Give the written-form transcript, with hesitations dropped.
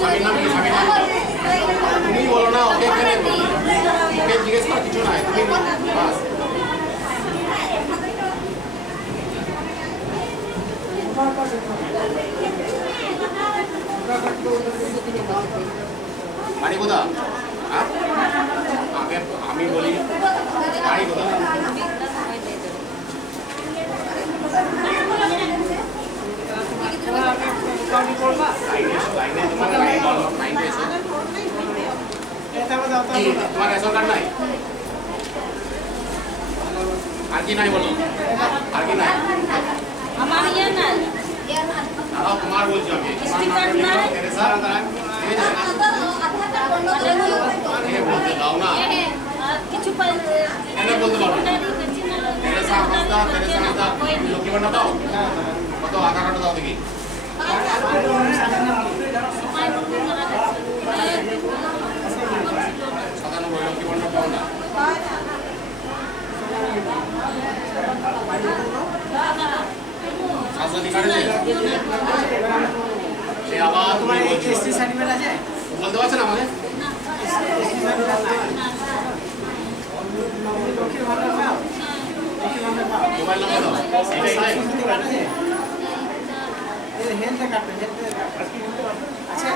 স্বামীর নাম কি? স্বামীর নাম তুমি বলো না, ওকে এখানে ওকে জিজ্ঞেস করার কিছু নাই, তুমি বাস। বাড়ি কোথা? হ্যাঁ আগে আমি বলি বাড়ি কোথা? তোমার রেশন কার্ড নাই? আর কি নাই বলো? আর কি নাই? আমার ইয়ে নাই, দাঁড়াও, তোমার বলছি আমি। বলতে দাও না, কিছু কেন বলতে পারো? তেরেসা হাসদা, তেরেসা হাসদা, লক্ষ্মী ভান্ডার দাও? কত? আধার কার্ড দাও দেখি। সাতানব্বই লক্ষ্মী ভান্ডার পাও না? স্বাস্থ্যসাথী কার্ড আছে? সে আবার তোমার এসটি সার্টিফিকেট আছে? বলতে পারছেন আমাদের? লক্ষ্মীর ভান্ডার পাও? লক্ষ্মীর ভান্ডার পাও? মোবাইল নাম্বার দাও। এটাই নাই? কার্ড আছে? হেলথ কার্ড, হেলথ কার্ড আছে?